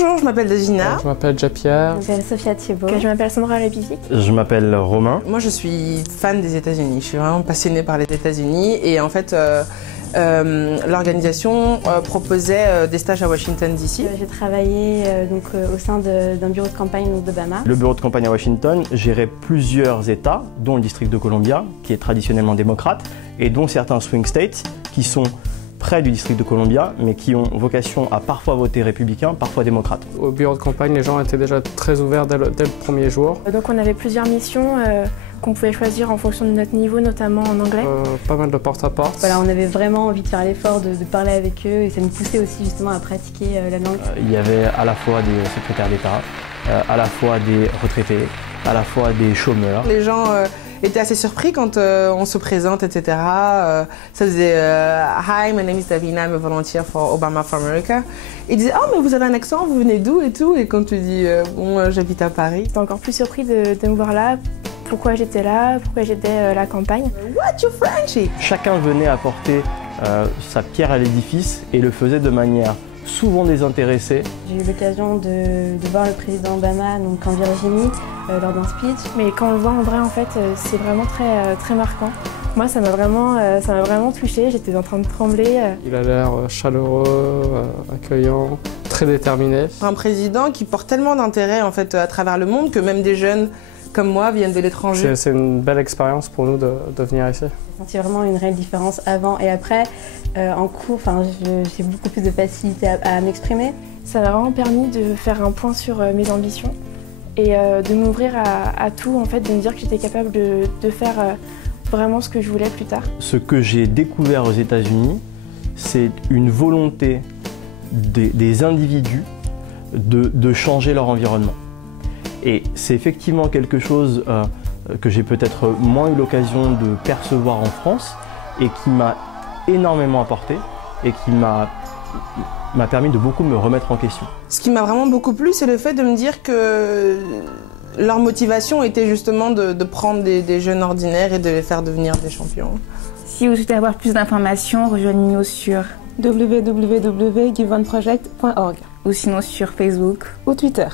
Bonjour, je m'appelle Dagina. Je m'appelle Jean-Pierre. Je m'appelle Sophia Thiebaud. Je m'appelle Sandra Lepivic. Je m'appelle Romain. Moi, je suis fan des États-Unis. Je suis vraiment passionnée par les États-Unis. Et en fait, l'organisation proposait des stages à Washington, D.C. J'ai travaillé au sein d'un bureau de campagne d'Obama. Le bureau de campagne à Washington gérait plusieurs États, dont le district de Columbia, qui est traditionnellement démocrate, et dont certains swing states, qui sont près du district de Columbia, mais qui ont vocation à parfois voter républicain, parfois démocrate. Au bureau de campagne, les gens étaient déjà très ouverts dès le premier jour. Donc on avait plusieurs missions qu'on pouvait choisir en fonction de notre niveau, notamment en anglais. Pas mal de porte-à-porte. Voilà, on avait vraiment envie de faire l'effort de parler avec eux et ça nous poussait aussi justement à pratiquer la langue. Il y avait à la fois des secrétaires d'État, à la fois des retraités, à la fois des chômeurs. Les gens étaient assez surpris quand on se présente, etc. Ça faisait Hi, my name is Davina, I'm a volunteer for Obama for America. Ils disaient oh mais vous avez un accent, vous venez d'où et tout. Et quand tu dis bon j'habite à Paris. J'étais encore plus surpris de me voir là. Pourquoi j'étais là, pourquoi j'étais à la campagne. What, you Frenchy? Chacun venait apporter sa pierre à l'édifice et le faisait de manière souvent désintéressée. J'ai eu l'occasion de voir le président Obama donc en Virginie lors d'un speech. Mais quand on le voit en vrai, en fait, c'est vraiment très marquant. Moi, ça m'a vraiment touchée, j'étais en train de trembler. Il a l'air chaleureux, accueillant, très déterminé. Un président qui porte tellement d'intérêt en fait à travers le monde que même des jeunes comme moi viennent de l'étranger. C'est une belle expérience pour nous de venir ici. J'ai senti vraiment une réelle différence avant et après. En cours, j'ai beaucoup plus de facilité à m'exprimer. Ça m'a vraiment permis de faire un point sur mes ambitions et de m'ouvrir à tout, en fait, de me dire que j'étais capable de faire vraiment ce que je voulais plus tard. Ce que j'ai découvert aux États-Unis, c'est une volonté des individus de changer leur environnement. Et c'est effectivement quelque chose que j'ai peut-être moins eu l'occasion de percevoir en France et qui m'a énormément apporté et qui m'a permis de beaucoup me remettre en question. Ce qui m'a vraiment beaucoup plu, c'est le fait de me dire que leur motivation était justement de prendre des jeunes ordinaires et de les faire devenir des champions. Si vous souhaitez avoir plus d'informations, rejoignez-nous sur www.giveonproject.org ou sinon sur Facebook ou Twitter.